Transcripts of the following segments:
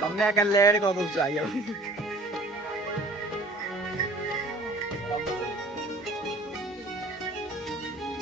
તમને આ કલ્યાણ કોનું चाहिए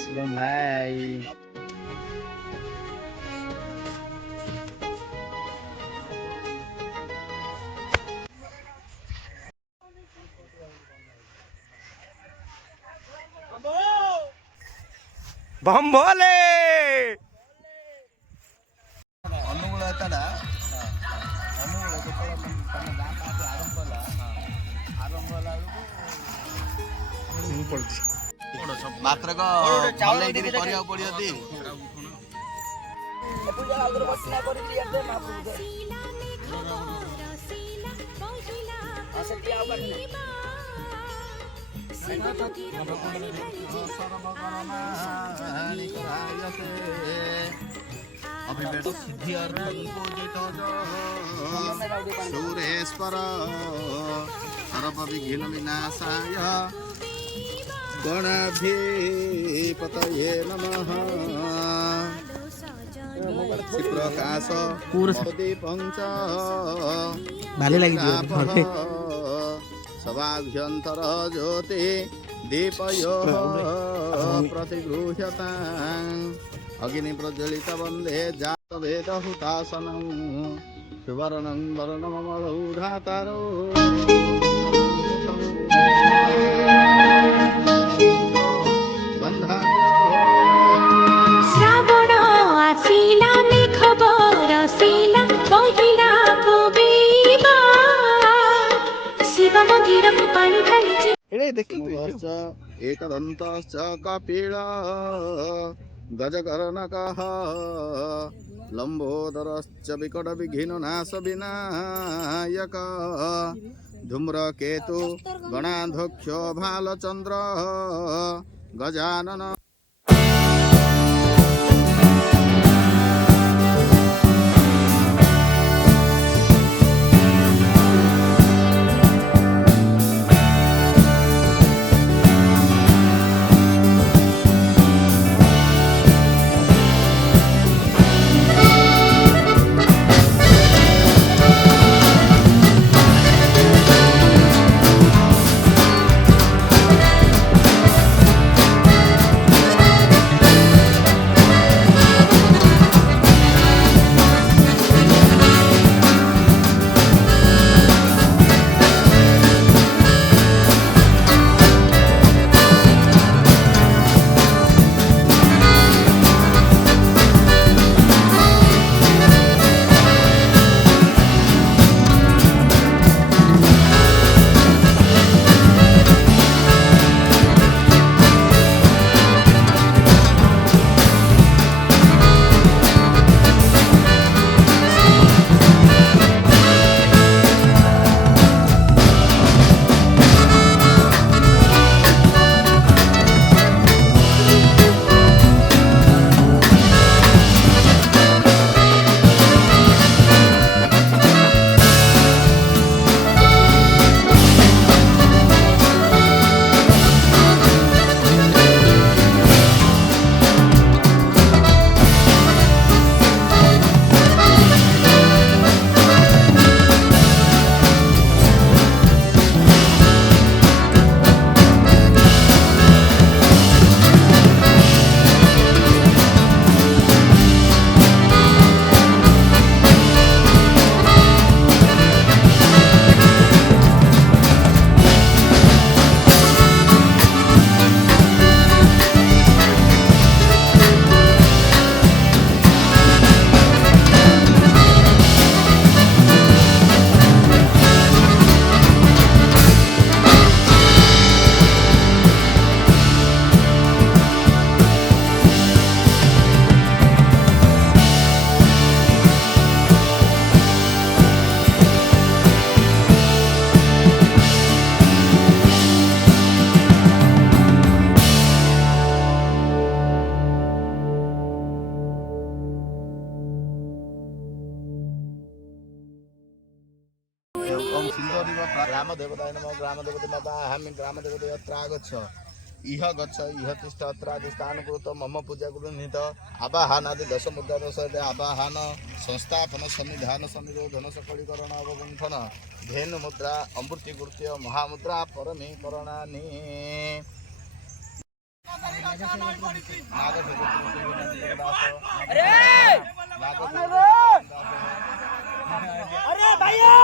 Shalom hai Bom bole Angul ଏତାଟା Angul ଯେତେବେଳେ ତମ ଗାଁ ପାଖେ ଆରମ୍ଭ ହେଲା ବେଳକୁ ପଡୁଛି ମାତ୍ରକ ଭଲେଇକିରି କରିବାକୁ ପଡିବ ତି अभिवेद सिद्धि सुरेश्वर सर्व विघ्न विनाशाय गणाधिपतये नमः प्रकाश दीपंच भाले लगी सभाभ्यंतर ज्योति दीपयो प्रतिगृह्यता अग्नि प्रज्वलित वंदे जात वेद हुतासनं सुवर्णं वर्णममलौ धातारो श्रावण आसिला मेघ बरसिला बहिला कबीबा शिव मंदिर पानी ढालिछि एड़े देखि एकदन्तश्च कपिल गजकर्णकः लंबोदरश्च विकट विघ्न नाश विनायक धूम्रकेतु गणाध्यक्ष भालचंद्र गजानन ओम सिंधोरिव ग्राम देवताय नमः ग्राम देवते माता हामी ग्राम देवते अत्र आगच्छ इह गच्छ इह तिष्ठ अत्र आदि स्थान कृत मम पूजा गृहीत आवाहनादि दश मुद्रा सहित आवाहन संस्थापन सन्निधान सन्निरोधन सकलीकरण अवगुंठन धेनु मुद्रा अमृति कृत्य महामुद्रा परमीकरणानि अरे भैया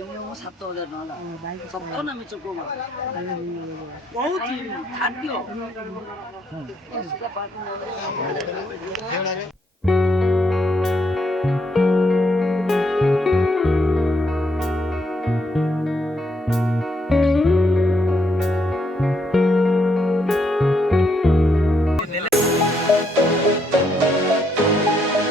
मिनिमम 7,000 सत्तर ना मिचको बहुत खाद्य